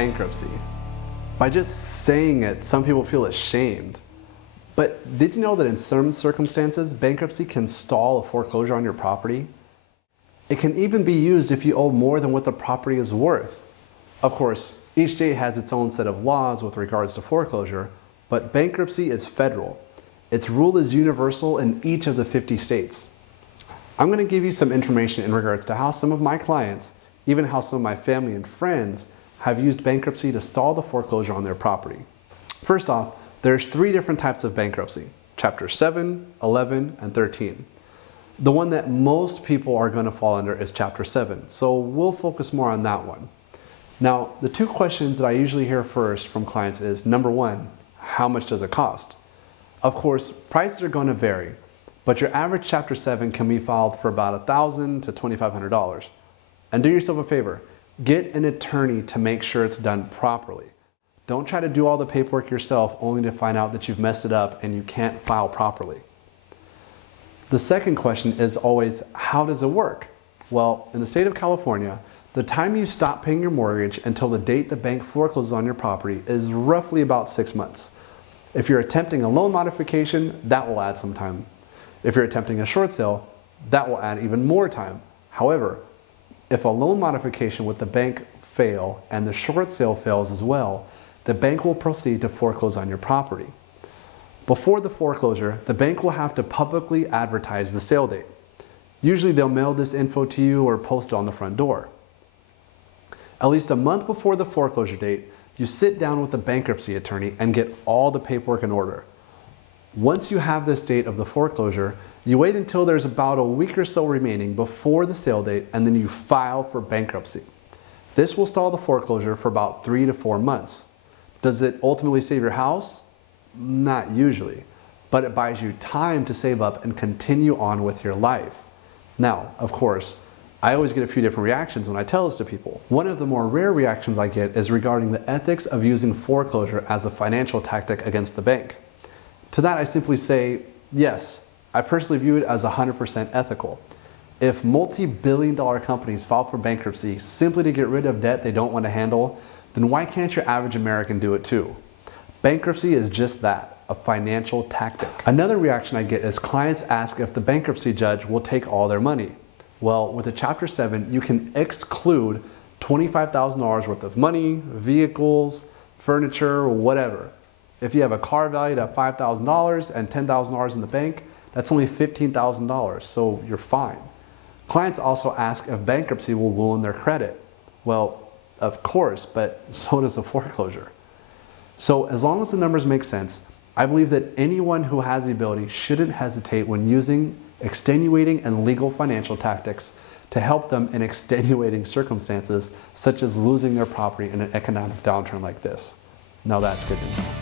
bankruptcy. By just saying it, some people feel ashamed. But did you know that in some circumstances, bankruptcy can stall a foreclosure on your property? It can even be used if you owe more than what the property is worth. Of course, each state has its own set of laws with regards to foreclosure, but bankruptcy is federal. Its rule is universal in each of the 50 states. I'm going to give you some information in regards to how some of my clients, even how some of my family and friends, have used bankruptcy to stall the foreclosure on their property. First off, there's 3 different types of bankruptcy: Chapter 7, 11, and 13. The one that most people are going to fall under is Chapter 7, so we'll focus more on that one. Now, the 2 questions that I usually hear first from clients is, number 1, how much does it cost? Of course, prices are going to vary, but your average Chapter 7 can be filed for about $1,000 to $2,500. And do yourself a favor, get an attorney to make sure it's done properly. Don't try to do all the paperwork yourself only to find out that you've messed it up and you can't file properly. The second question is always, how does it work? Well, in the state of California, the time you stop paying your mortgage until the date the bank forecloses on your property is roughly about 6 months. If you're attempting a loan modification, that will add some time. If you're attempting a short sale, that will add even more time. However, if a loan modification with the bank fail and the short sale fails as well, the bank will proceed to foreclose on your property. Before the foreclosure, the bank will have to publicly advertise the sale date. Usually they'll mail this info to you or post it on the front door. At least a month before the foreclosure date, you sit down with the bankruptcy attorney and get all the paperwork in order. Once you have this date of the foreclosure, you wait until there's about a week or so remaining before the sale date, and then you file for bankruptcy. This will stall the foreclosure for about 3 to 4 months. Does it ultimately save your house? Not usually, but it buys you time to save up and continue on with your life. Now, of course, I always get a few different reactions when I tell this to people. One of the more rare reactions I get is regarding the ethics of using foreclosure as a financial tactic against the bank. To that I simply say, yes, I personally view it as 100% ethical. If multi-billion-dollar companies file for bankruptcy simply to get rid of debt they don't want to handle, then why can't your average American do it too? Bankruptcy is just that, a financial tactic. Another reaction I get is clients ask if the bankruptcy judge will take all their money. Well, with a Chapter 7, you can exclude $25,000 worth of money, vehicles, furniture, whatever. If you have a car valued at $5,000 and $10,000 in the bank, that's only $15,000, so you're fine. Clients also ask if bankruptcy will ruin their credit. Well, of course, but so does a foreclosure. So as long as the numbers make sense, I believe that anyone who has the ability shouldn't hesitate when using extenuating and legal financial tactics to help them in extenuating circumstances such as losing their property in an economic downturn like this. Now that's good to know.